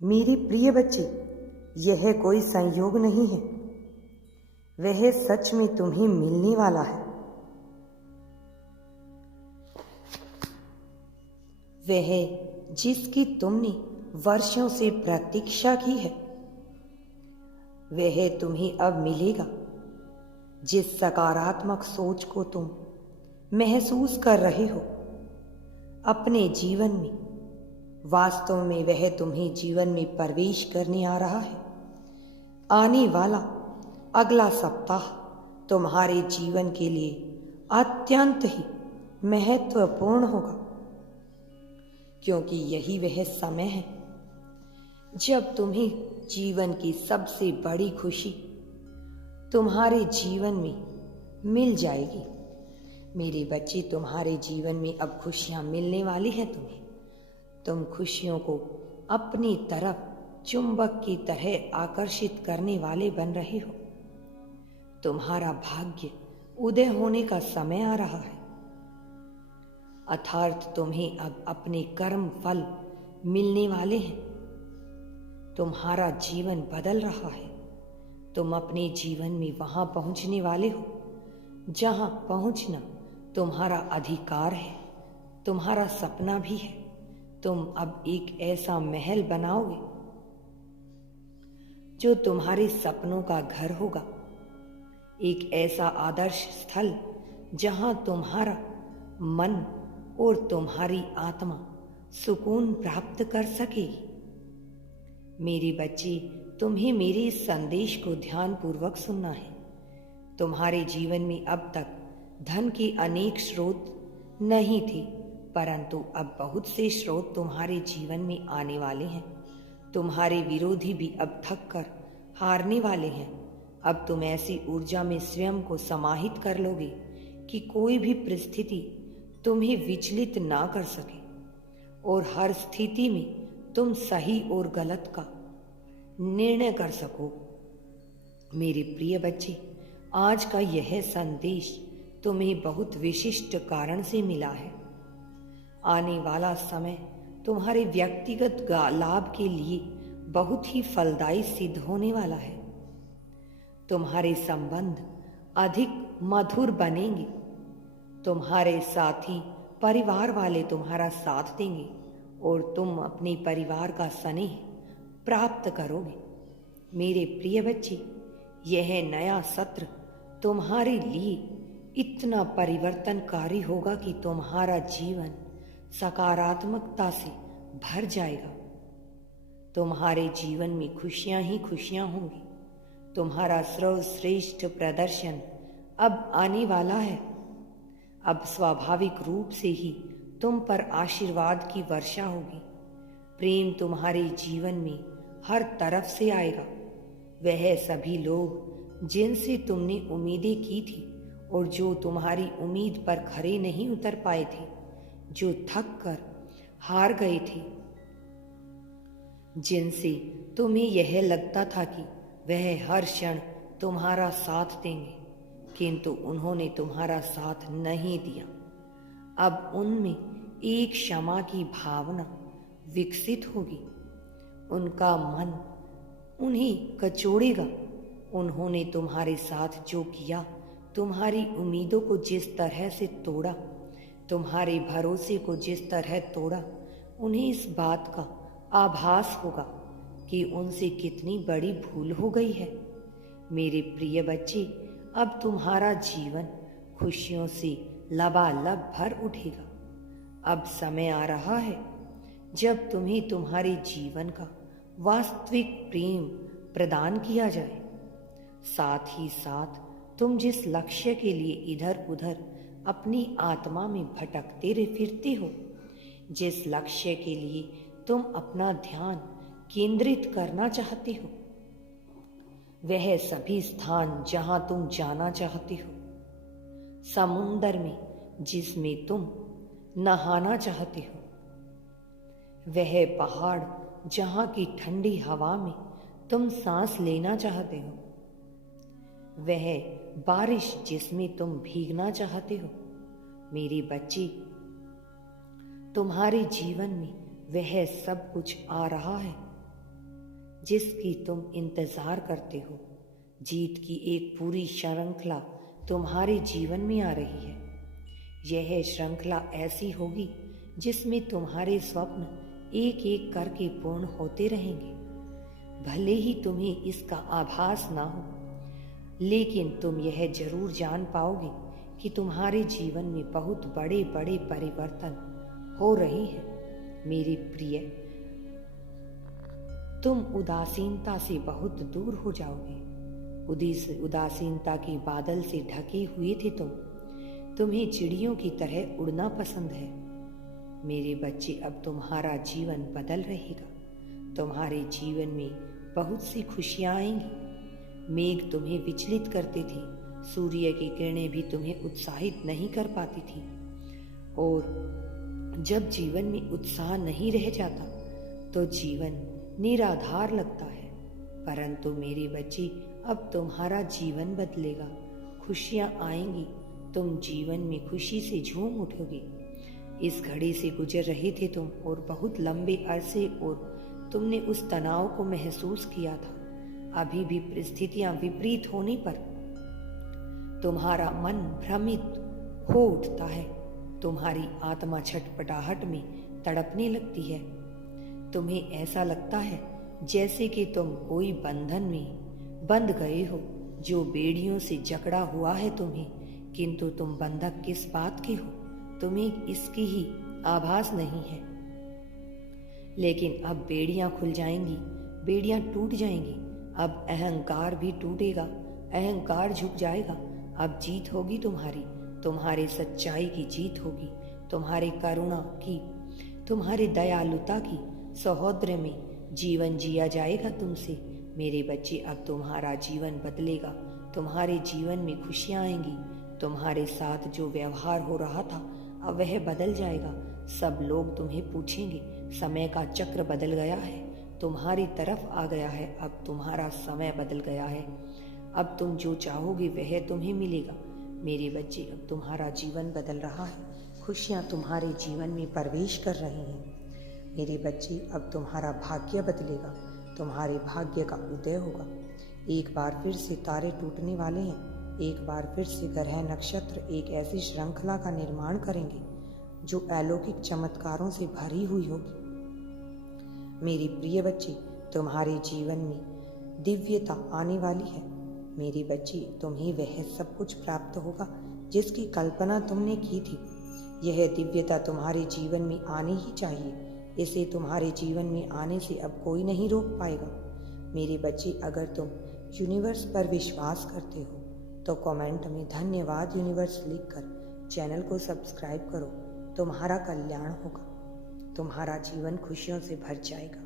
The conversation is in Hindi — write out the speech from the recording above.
मेरे प्रिय बच्चे, यह कोई संयोग नहीं है। वह सच में तुम्हें मिलने वाला है। वह जिसकी तुमने वर्षों से प्रतीक्षा की है, वह तुम्हें अब मिलेगा। जिस सकारात्मक सोच को तुम महसूस कर रहे हो अपने जीवन में, वास्तव में वह तुम्हें जीवन में प्रवेश करने आ रहा है। आने वाला अगला सप्ताह तुम्हारे जीवन के लिए अत्यंत ही महत्वपूर्ण होगा, क्योंकि यही वह समय है जब तुम्हें जीवन की सबसे बड़ी खुशी तुम्हारे जीवन में मिल जाएगी। मेरे बच्चे, तुम्हारे जीवन में अब खुशियां मिलने वाली हैं। तुम खुशियों को अपनी तरफ चुंबक की तरह आकर्षित करने वाले बन रहे हो। तुम्हारा भाग्य उदय होने का समय आ रहा है, अर्थात तुम्हें अब अपने कर्म फल मिलने वाले हैं। तुम्हारा जीवन बदल रहा है। तुम अपने जीवन में वहां पहुंचने वाले हो जहां पहुंचना तुम्हारा अधिकार है, तुम्हारा सपना भी है। तुम अब एक ऐसा महल बनाओगे जो तुम्हारे सपनों का घर होगा, एक ऐसा आदर्श स्थल जहां तुम्हारा मन और तुम्हारी आत्मा सुकून प्राप्त कर सकेगी। मेरे बच्चे, तुम्हें मेरे इस संदेश को ध्यानपूर्वक सुनना है। तुम्हारे जीवन में अब तक धन के अनेक स्रोत नहीं थे, परंतु अब बहुत से स्रोत तुम्हारे जीवन में आने वाले हैं। तुम्हारे विरोधी भी अब थक कर हारने वाले हैं। अब तुम ऐसी ऊर्जा में स्वयं को समाहित कर लोगे कि कोई भी परिस्थिति तुम्हें विचलित ना कर सके, और हर स्थिति में तुम सही और गलत का निर्णय कर सको। मेरे प्रिय बच्चे, आज का यह संदेश तुम्हें बहुत विशिष्ट कारण से मिला है। आने वाला समय तुम्हारे व्यक्तिगत लाभ के लिए बहुत ही फलदायी सिद्ध होने वाला है। तुम्हारे संबंध अधिक मधुर बनेंगे। तुम्हारे साथी परिवार वाले तुम्हारा साथ देंगे और तुम अपने परिवार का स्नेह प्राप्त करोगे। मेरे प्रिय बच्चे, यह नया सत्र तुम्हारे लिए इतना परिवर्तनकारी होगा कि तुम्हारा जीवन सकारात्मकता से भर जाएगा। तुम्हारे जीवन में खुशियां ही खुशियां होंगी। तुम्हारा सर्वश्रेष्ठ प्रदर्शन अब आने वाला है। अब स्वाभाविक रूप से ही तुम पर आशीर्वाद की वर्षा होगी। प्रेम तुम्हारे जीवन में हर तरफ से आएगा। वह सभी लोग जिनसे तुमने उम्मीदें की थी और जो तुम्हारी उम्मीद पर खरे नहीं उतर पाए थे, जो थक कर हार गए थे, जिनसे तुम्हें यह लगता था कि वह हर क्षण तुम्हारा साथ देंगे, किंतु उन्होंने तुम्हारा साथ नहीं दिया, अब उनमें एक क्षमा की भावना विकसित होगी। उनका मन उन्हें कचोड़ेगा। उन्होंने तुम्हारे साथ जो किया, तुम्हारी उम्मीदों को जिस तरह से तोड़ा, तुम्हारे भरोसे को जिस तरह तोड़ा, उन्हें इस बात का आभास होगा कि उनसे कितनी बड़ी भूल हो गई है। मेरे प्रिय बच्चे, अब तुम्हारा जीवन खुशियों से लबालब भर उठेगा। अब समय आ रहा है जब तुम्हें तुम्हारे जीवन का वास्तविक प्रेम प्रदान किया जाए। साथ ही साथ तुम जिस लक्ष्य के लिए इधर उधर अपनी आत्मा में भटकते फिरते हो, जिस लक्ष्य के लिए तुम अपना ध्यान केंद्रित करना चाहते हो, वह सभी स्थान जहां तुम जाना चाहते हो, समुंदर में जिसमें तुम नहाना चाहते हो, वह पहाड़ जहां की ठंडी हवा में तुम सांस लेना चाहते हो, वह बारिश जिसमें तुम भीगना चाहते हो। मेरे बच्चे, तुम्हारे जीवन में वह सब कुछ आ रहा है। जिसकी तुम इंतज़ार करते हो। जीत की एक पूरी श्रृंखला तुम्हारे जीवन में आ रही है। यह श्रृंखला ऐसी होगी जिसमें तुम्हारे स्वप्न एक एक करके पूर्ण होते रहेंगे। भले ही तुम्हें इसका आभास ना हो, लेकिन तुम यह जरूर जान पाओगे कि तुम्हारे जीवन में बहुत बड़े बड़े परिवर्तन हो रहे हैं। मेरे प्रिय, तुम उदासीनता से बहुत दूर हो जाओगे। उदासीनता के बादल से ढके हुए थे तुम्हें चिड़ियों की तरह उड़ना पसंद है। मेरे बच्चे, अब तुम्हारा जीवन बदल रहेगा। तुम्हारे जीवन में बहुत सी खुशियां आएंगी। मेघ तुम्हें विचलित करते थे, सूर्य की किरणें भी तुम्हें उत्साहित नहीं कर पाती थी। और जब जीवन में उत्साह नहीं रह जाता तो जीवन निराधार लगता है। परंतु मेरे बच्चे, अब तुम्हारा जीवन बदलेगा। खुशियां आएंगी, तुम जीवन में खुशी से झूम उठोगे। इस घड़ी से गुजर रहे थे तुम, और बहुत लंबे अरसे और तुमने उस तनाव को महसूस किया था। अभी भी परिस्थितियां विपरीत होने पर तुम्हारा मन भ्रमित हो उठता है। तुम्हारी आत्मा छटपटाहट में तड़पने लगती है। तुम्हें ऐसा लगता है जैसे कि तुम कोई बंधन में बंध गए हो जो बेड़ियों से जकड़ा हुआ है तुम्हें, किंतु तुम बंधक किस बात के हो, तुम्हें इसकी ही आभास नहीं है। लेकिन अब बेड़ियां खुल जाएंगी, बेड़ियां टूट जाएंगी। अब अहंकार भी टूटेगा, अहंकार झुक जाएगा। अब जीत होगी तुम्हारी, तुम्हारे सच्चाई की जीत होगी, तुम्हारे करुणा की, तुम्हारे दयालुता की। सहोदर में जीवन जिया जाएगा तुमसे। मेरे बच्चे, अब तुम्हारा जीवन बदलेगा। तुम्हारे जीवन में खुशियां आएंगी। तुम्हारे साथ जो व्यवहार हो रहा था अब वह बदल जाएगा। सब लोग तुम्हें पूछेंगे, समय का चक्र बदल गया है, तुम्हारी तरफ आ गया है। अब तुम्हारा समय बदल गया है। अब तुम जो चाहोगे वह तुम्हें मिलेगा। मेरे बच्चे, अब तुम्हारा जीवन बदल रहा है। खुशियां तुम्हारे जीवन में प्रवेश कर रही हैं। मेरे बच्चे, अब तुम्हारा भाग्य बदलेगा। तुम्हारे भाग्य का उदय होगा। एक बार फिर से तारे टूटने वाले हैं। एक बार फिर से ग्रह नक्षत्र एक ऐसी श्रृंखला का निर्माण करेंगे जो अलौकिक चमत्कारों से भरी हुई होगी। मेरे प्रिय बच्चे, तुम्हारे जीवन में दिव्यता आने वाली है। मेरे बच्चे, तुम्हें वह सब कुछ प्राप्त होगा जिसकी कल्पना तुमने की थी। यह दिव्यता तुम्हारे जीवन में आनी ही चाहिए। इसे तुम्हारे जीवन में आने से अब कोई नहीं रोक पाएगा। मेरे बच्चे, अगर तुम यूनिवर्स पर विश्वास करते हो तो कमेंट में धन्यवाद यूनिवर्स लिखकर चैनल को सब्सक्राइब करो। तुम्हारा कल्याण होगा। तुम्हारा जीवन खुशियों से भर जाएगा।